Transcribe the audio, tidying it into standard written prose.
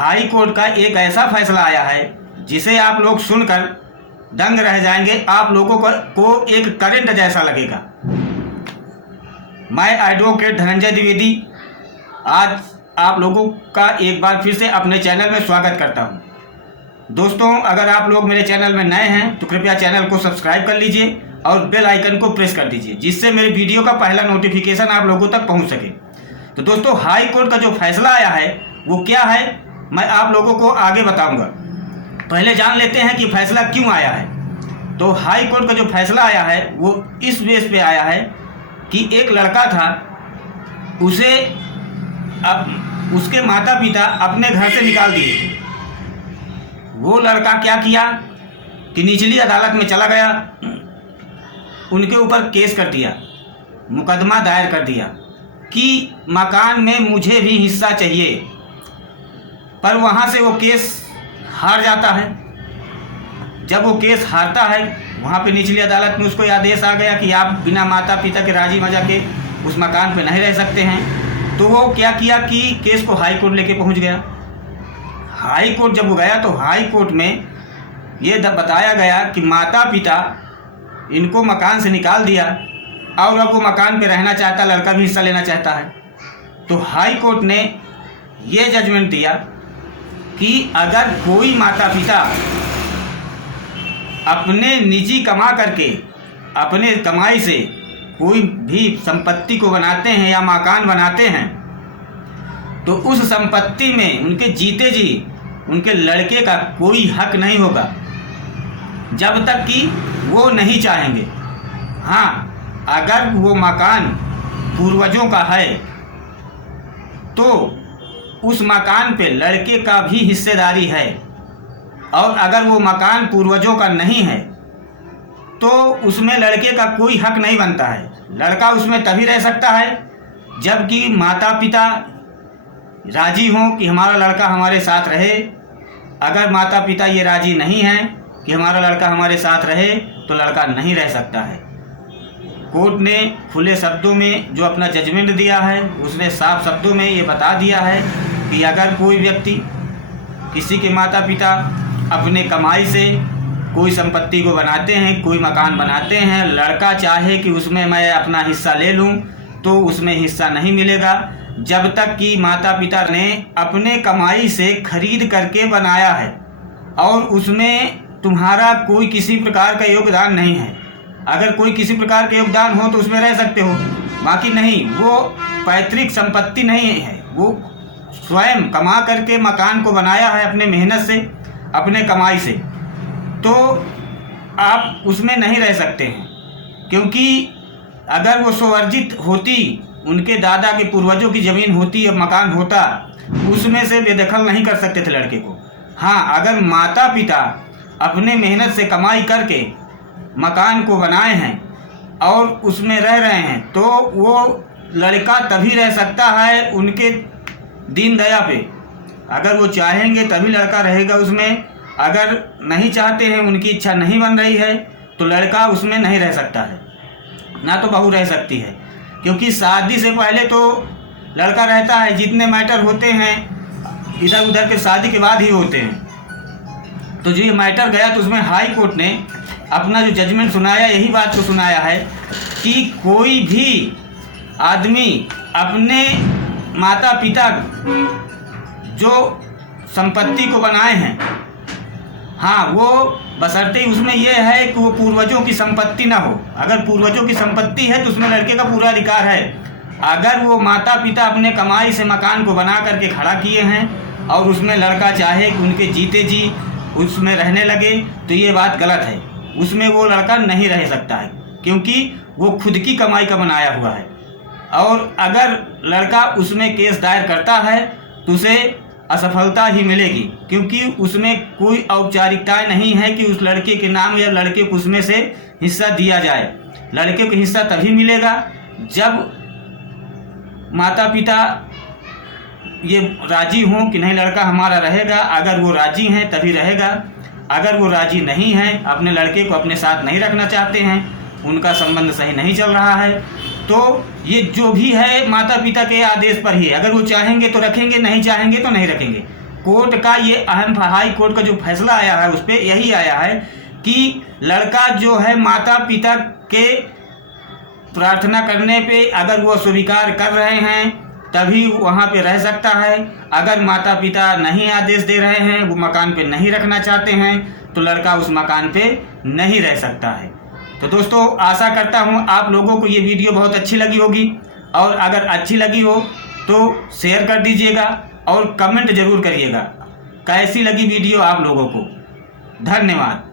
High court का एक ऐसा फैसला आया है जिसे आप लोग सुनकर दंग रह जाएंगे। आप लोगों को एक करंट जैसा लगेगा। मैं एडवोकेट धनंजय द्विवेदी आज आप लोगों का एक बार फिर से अपने चैनल में स्वागत करता हूं। दोस्तों, अगर आप लोग मेरे चैनल में नए हैं तो कृपया चैनल को सब्सक्राइब कर लीजिए और बेल आइकन को प्रेस कर दीजिए, जिससे मेरे वीडियो का पहला नोटिफिकेशन आप लोगों तक पहुंच सके। तो दोस्तों, हाई कोर्ट का जो फैसला आया है वो क्या है, मैं आप लोगों को आगे बताऊंगा। पहले जान लेते हैं कि फैसला क्यों आया है। तो हाई कोर्ट का जो फैसला आया है वो इस बेस पे आया है कि एक लड़का था, उसे उसके माता पिता अपने घर से निकाल दिए थे। वो लड़का क्या किया कि निचली अदालत में चला गया, उनके ऊपर केस कर दिया, मुकदमा दायर कर दिया कि मकान में मुझे भी हिस्सा चाहिए। पर वहाँ से वो केस हार जाता है। जब वो केस हारता है, वहाँ पे निचली अदालत में उसको आदेश आ गया कि आप बिना माता पिता के राजी मजा के उस मकान पे नहीं रह सकते हैं। तो वो क्या किया कि केस को हाई कोर्ट लेके पहुँच गया। हाई कोर्ट जब वो गया तो हाई कोर्ट में ये बताया गया कि माता पिता इनको मकान से निकाल दिया और अब वो मकान पे रहना चाहता, लड़का भी हिस्सा लेना चाहता है। तो हाई कोर्ट ने ये जजमेंट दिया कि अगर कोई माता पिता अपने निजी कमा करके अपने कमाई से कोई भी संपत्ति को बनाते हैं या मकान बनाते हैं, तो उस संपत्ति में उनके जीते जी उनके लड़के का कोई हक नहीं होगा जब तक कि वो नहीं चाहेंगे। हाँ, अगर वो मकान पूर्वजों का है तो उस मकान पे लड़के का भी हिस्सेदारी है, और अगर वो मकान पूर्वजों का नहीं है तो उसमें लड़के का कोई हक नहीं बनता है। लड़का उसमें तभी रह सकता है जबकि माता पिता राजी हों कि हमारा लड़का हमारे साथ रहे। अगर माता पिता ये राजी नहीं हैं कि हमारा लड़का हमारे साथ रहे तो लड़का नहीं रह सकता है। कोर्ट ने खुले शब्दों में जो अपना जजमेंट दिया है, उसने साफ शब्दों में ये बता दिया है कि अगर कोई व्यक्ति किसी के माता पिता अपने कमाई से कोई संपत्ति को बनाते हैं, कोई मकान बनाते हैं, लड़का चाहे कि उसमें मैं अपना हिस्सा ले लूं तो उसमें हिस्सा नहीं मिलेगा जब तक कि माता पिता ने अपने कमाई से खरीद करके बनाया है और उसमें तुम्हारा कोई किसी प्रकार का योगदान नहीं है। अगर कोई किसी प्रकार का योगदान हो तो उसमें रह सकते हो, बाकी नहीं। वो पैतृक संपत्ति नहीं है, वो स्वयं कमा करके मकान को बनाया है अपने मेहनत से, अपने कमाई से, तो आप उसमें नहीं रह सकते हैं। क्योंकि अगर वो स्ववर्जित होती, उनके दादा के पूर्वजों की ज़मीन होती या मकान होता, उसमें से बेदखल नहीं कर सकते थे लड़के को। हाँ, अगर माता पिता अपने मेहनत से कमाई करके मकान को बनाए हैं और उसमें रह रहे हैं तो वो लड़का तभी रह सकता है उनके दीन दया पे। अगर वो चाहेंगे तभी लड़का रहेगा उसमें, अगर नहीं चाहते हैं, उनकी इच्छा नहीं बन रही है तो लड़का उसमें नहीं रह सकता है, ना तो बहू रह सकती है। क्योंकि शादी से पहले तो लड़का रहता है, जितने मैटर होते हैं इधर उधर के शादी के बाद ही होते हैं। तो जो ये मैटर गया तो उसमें हाई कोर्ट ने अपना जो जजमेंट सुनाया, यही बात को सुनाया है कि कोई भी आदमी अपने माता पिता जो संपत्ति को बनाए हैं, हाँ, वो बशर्ते उसमें यह है कि वो पूर्वजों की संपत्ति ना हो। अगर पूर्वजों की संपत्ति है तो उसमें लड़के का पूरा अधिकार है। अगर वो माता पिता अपने कमाई से मकान को बना करके खड़ा किए हैं और उसमें लड़का चाहे कि उनके जीते जी उसमें रहने लगे तो ये बात गलत है। उसमें वो लड़का नहीं रह सकता है क्योंकि वो खुद की कमाई का बनाया हुआ है। और अगर लड़का उसमें केस दायर करता है तो उसे असफलता ही मिलेगी, क्योंकि उसमें कोई औपचारिकताएं नहीं है कि उस लड़के के नाम या लड़के को उसमें से हिस्सा दिया जाए। लड़के को हिस्सा तभी मिलेगा जब माता पिता ये राजी हों कि नहीं लड़का हमारा रहेगा। अगर वो राजी हैं तभी रहेगा, अगर वो राजी नहीं हैं, अपने लड़के को अपने साथ नहीं रखना चाहते हैं, उनका संबंध सही नहीं चल रहा है, तो ये जो भी है माता पिता के आदेश पर ही है। अगर वो चाहेंगे तो रखेंगे, नहीं चाहेंगे तो नहीं रखेंगे। कोर्ट का ये अहम हाई कोर्ट का जो फैसला आया है उस पर यही आया है कि लड़का जो है माता पिता के प्रार्थना करने पे अगर वो स्वीकार कर रहे हैं तभी वहाँ पे रह सकता है। अगर माता पिता नहीं आदेश दे रहे हैं, वो मकान पे नहीं रखना चाहते हैं, तो लड़का उस मकान पे नहीं रह सकता है। तो दोस्तों, आशा करता हूँ आप लोगों को ये वीडियो बहुत अच्छी लगी होगी, और अगर अच्छी लगी हो तो शेयर कर दीजिएगा और कमेंट ज़रूर करिएगा कैसी लगी वीडियो आप लोगों को। धन्यवाद।